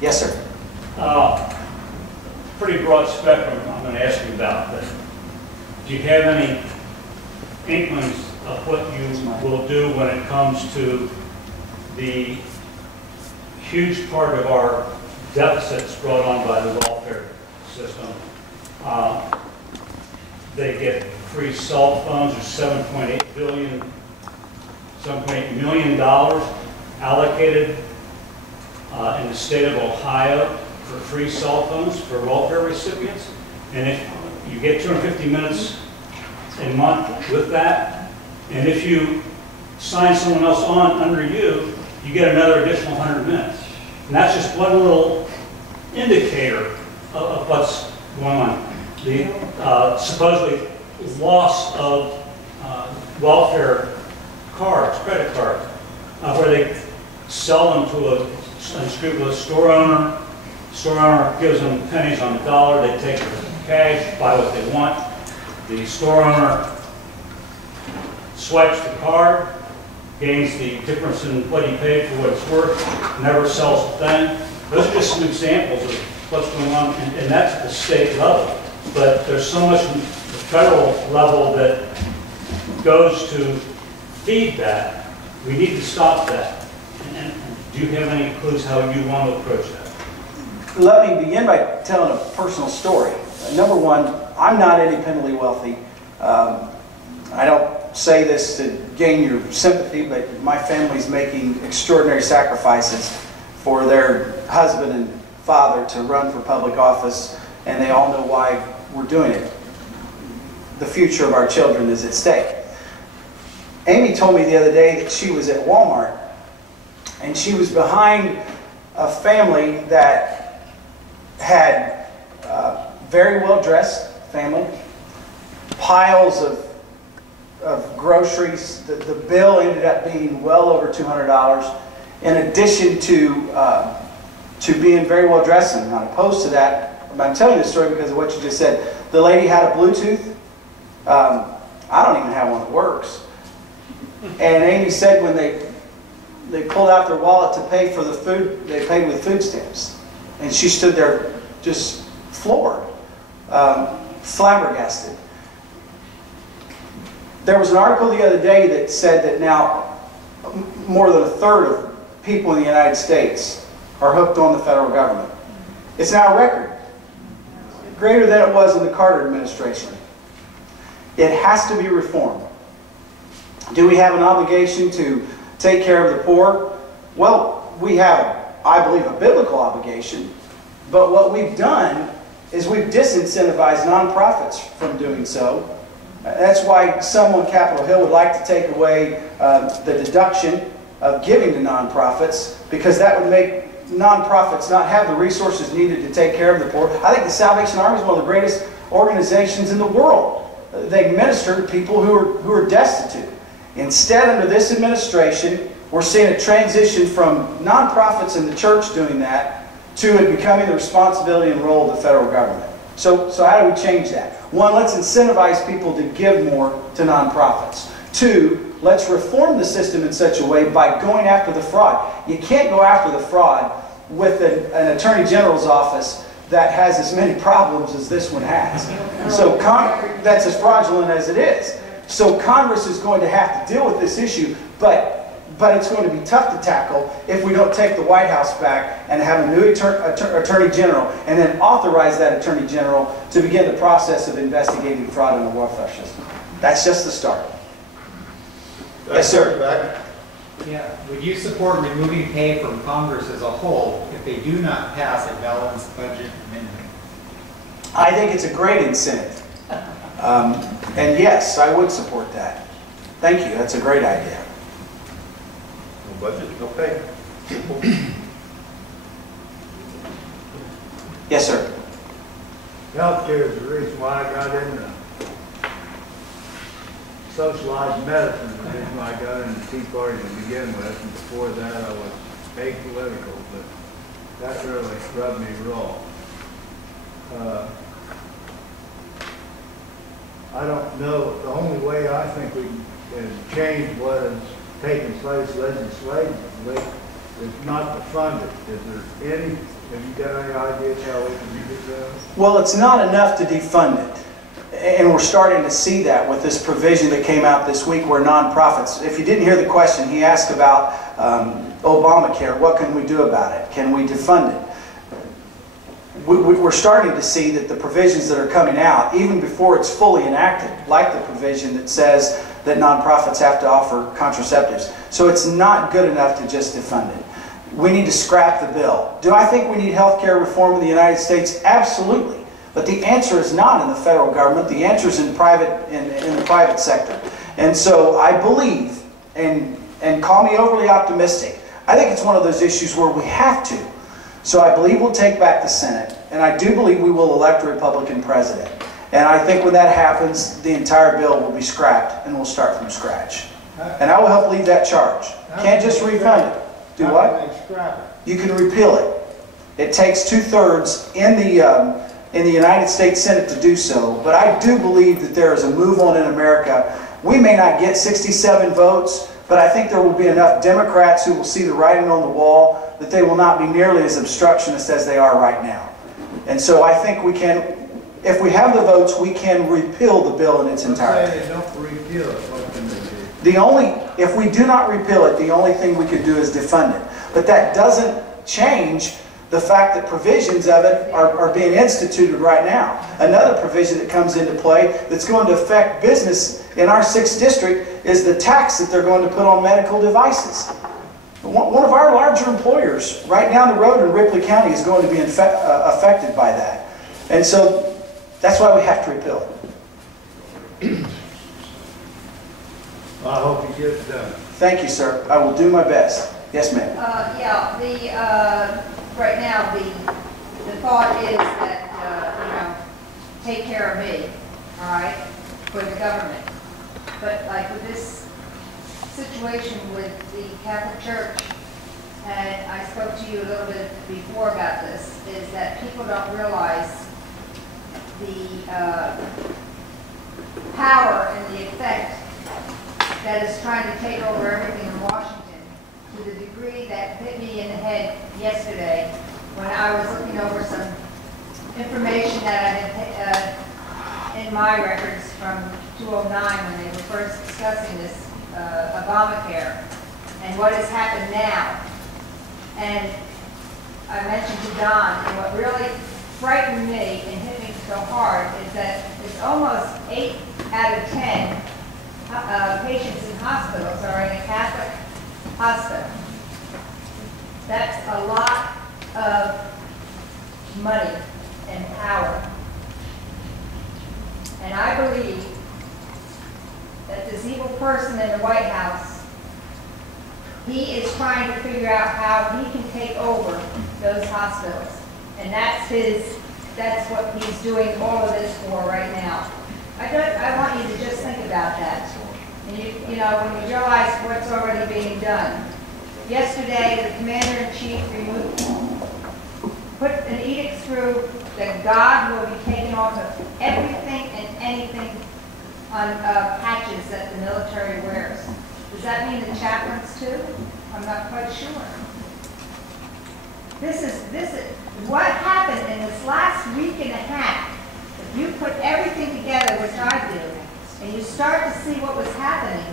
Yes, sir. Pretty broad spectrum I'm going to ask you about, but do you have any inklings of what you will do when it comes to the huge part of our deficits brought on by the welfare system? They get free cell phones. There's $7.8 million allocated in the state of Ohio for free cell phones for welfare recipients. And if you get 250 minutes a month with that, and if you sign someone else on under you, you get another additional 100 minutes. And that's just one little indicator of what's going on. The supposedly loss of welfare cards, credit cards, where they sell them to an unscrupulous store owner. Store owner gives them pennies on the dollar. They take the cash, buy what they want. The store owner swipes the card, gains the difference in what he paid for what it's worth, never sells a thing. Those are just some examples of what's going on, and that's at the state level. But there's so much at the federal level that goes to feed that. We need to stop that. And do you have any clues how you want to approach that? Let me begin by telling a personal story. Number one, I'm not independently wealthy. I don't say this to gain your sympathy, but my family's making extraordinary sacrifices for their husband and father to run for public office, and they all know why we're doing it. The future of our children is at stake. Amy told me the other day that she was at Walmart, and she was behind a family that had very well-dressed family, piles of groceries. The bill ended up being well over $200. In addition to being very well-dressed, and I'm not opposed to that, but I'm telling you this story because of what you just said. The lady had a Bluetooth. I don't even have one that works. And Amy said when they pulled out their wallet to pay for the food, they paid with food stamps. And she stood there just floored, flabbergasted. There was an article the other day that said that now more than a third of people in the United States are hooked on the federal government. It's now a record, greater than it was in the Carter administration. It has to be reformed. Do we have an obligation to take care of the poor? Well, we have, I believe, a biblical obligation. But what we've done is we've disincentivized nonprofits from doing so. That's why some on Capitol Hill would like to take away the deduction of giving to nonprofits, because that would make nonprofits not have the resources needed to take care of the poor. I think the Salvation Army is one of the greatest organizations in the world. They minister to people who are destitute. Instead, under this administration, we're seeing a transition from nonprofits in the church doing that to it becoming the responsibility and role of the federal government. So how do we change that? One, let's incentivize people to give more to nonprofits. Two, let's reform the system in such a way by going after the fraud. You can't go after the fraud with an Attorney General's office that has as many problems as this one has. So that's as fraudulent as it is. So Congress is going to have to deal with this issue, but it's going to be tough to tackle if we don't take the White House back and have a new Attorney General and then authorize that Attorney General to begin the process of investigating fraud in the welfare system. That's just the start. Yes, sir. Yeah. Would you support removing pay from Congress as a whole if they do not pass a balanced budget amendment? I think it's a great incentive. And yes, I would support that. Thank you. That's a great idea. No budget, no pay. Simple. Yes, sir. Healthcare is the reason why I got into socialized medicine. The reason why I got into Tea Party to begin with. And before that, I was apolitical, but that really rubbed me raw. I don't know. The only way I think we can change what is taking place legislatively It's not to fund it. Is there any, have you got any ideas how we can do that? Well, it's not enough to defund it. And we're starting to see that with this provision that came out this week where nonprofits, if you didn't hear the question, he asked about Obamacare. What can we do about it? Can we defund it? We're starting to see that the provisions that are coming out, even before it's fully enacted, like the provision that says that nonprofits have to offer contraceptives. So it's not good enough to just defund it. We need to scrap the bill. Do I think we need health care reform in the United States? Absolutely. But the answer is not in the federal government. The answer is in the private sector. And so I believe, and call me overly optimistic, I think it's one of those issues where we have to. So I believe we'll take back the Senate, and I do believe we will elect a Republican president. And I think when that happens, the entire bill will be scrapped, and we'll start from scratch. And I will help lead that charge. Can't just refund it. Do what? You can repeal it. It takes 2/3 in the United States Senate to do so, but I do believe that there is a move on in America. We may not get 67 votes, but I think there will be enough Democrats who will see the writing on the wall that they will not be nearly as obstructionist as they are right now. And so I think we can, if we have the votes, we can repeal the bill in its entirety. Let's say they don't repeal it, what can they do? If we do not repeal it, the only thing we could do is defund it. But that doesn't change the fact that provisions of it are being instituted right now. Another provision that comes into play that's going to affect business in our 6th district is the tax that they're going to put on medical devices. One of our larger employers right down the road in Ripley County is going to be affected by that. And so that's why we have to repeal it. Well, I hope you get it done. Thank you, sir. I will do my best. Yes, ma'am. Yeah, right now, the thought is that, take care of me, all right, for the government. But like with this situation with the Catholic Church, and I spoke to you a little bit before about this, is that people don't realize the power and the effect that is trying to take over everything in Washington, to the degree that hit me in the head yesterday when I was looking over some information that I had in my records from 2009 when they were first discussing this Obamacare and what has happened now. And I mentioned to Don, and what really frightened me and hit me so hard is that it's almost 8 out of 10 patients in hospitals are in a Catholic hospital. That's a lot of money and power. And I believe that this evil person in the White House, he is trying to figure out how he can take over those hospitals. And that's what he's doing all of this for right now. I want you to just think about that. And you know, when you realize what's already being done. Yesterday, the Commander-in-Chief put an edict through that God will be taken off of everything and anything on patches that the military wears. Does that mean the chaplains too? I'm not quite sure. This is what happened in this last week and a half. If you put everything together, which I do, and you start to see what was happening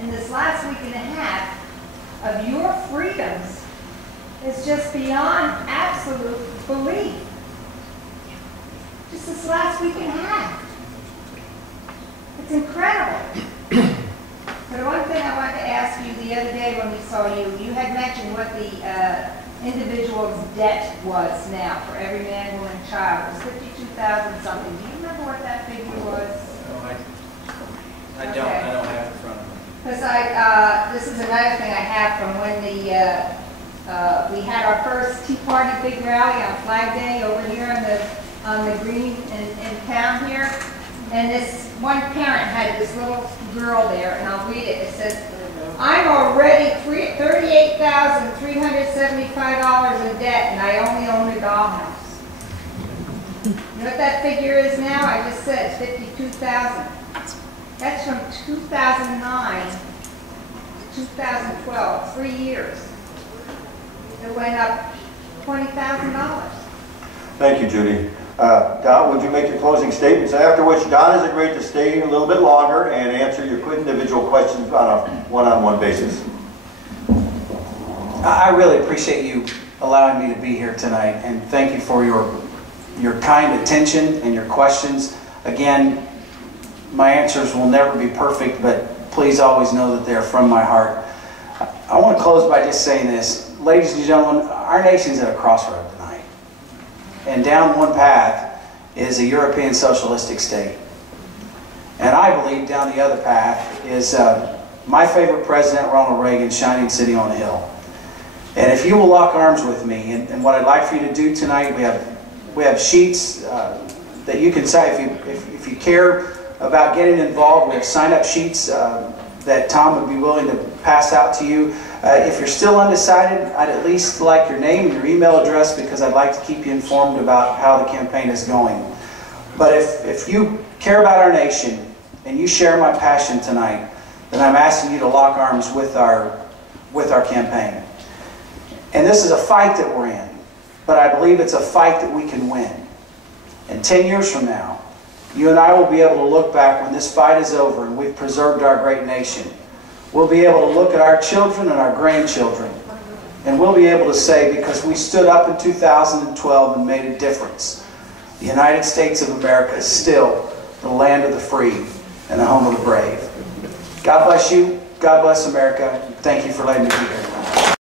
in this last week and a half of your freedoms, is just beyond absolute belief. Just this last week and a half. It's incredible. But one thing I wanted to ask you the other day when we saw you, you had mentioned what the individual's debt was now for every man, woman, and child. It was $52,000 something. Do you remember what that figure was? No, I don't have it in front of me. Because this is another thing I have from when we had our first Tea Party big rally on Flag Day over here on the green in town here. And this one parent had this little girl there, and I'll read it. It says, "I'm already $38,375 in debt, and I only own a dollhouse." You know what that figure is now? I just said it's $52,000. That's from 2009 to 2012, 3 years. it went up $20,000. Thank you, Judy. Don, would you make your closing statements, after which Don has agreed to stay a little bit longer and answer your individual questions on a one-on-one basis. I really appreciate you allowing me to be here tonight, and thank you for your kind attention and your questions. Again, my answers will never be perfect, but please always know that they're from my heart. I want to close by just saying this. Ladies and gentlemen, our nation's at a crossroad tonight. And down one path is a European socialistic state. And I believe down the other path is my favorite president, Ronald Reagan, shining city on a hill. And if you will lock arms with me, and what I'd like for you to do tonight, we have sheets that you can sign if you care about getting involved. We have sign-up sheets that Tom would be willing to pass out to you. If you're still undecided, I'd at least like your name and your email address, because I'd like to keep you informed about how the campaign is going. But if you care about our nation and you share my passion tonight, then I'm asking you to lock arms with our campaign. And this is a fight that we're in, but I believe it's a fight that we can win. And 10 years from now, you and I will be able to look back when this fight is over and we've preserved our great nation. We'll be able to look at our children and our grandchildren, and we'll be able to say, because we stood up in 2012 and made a difference, the United States of America is still the land of the free and the home of the brave. God bless you. God bless America. Thank you for letting me be here.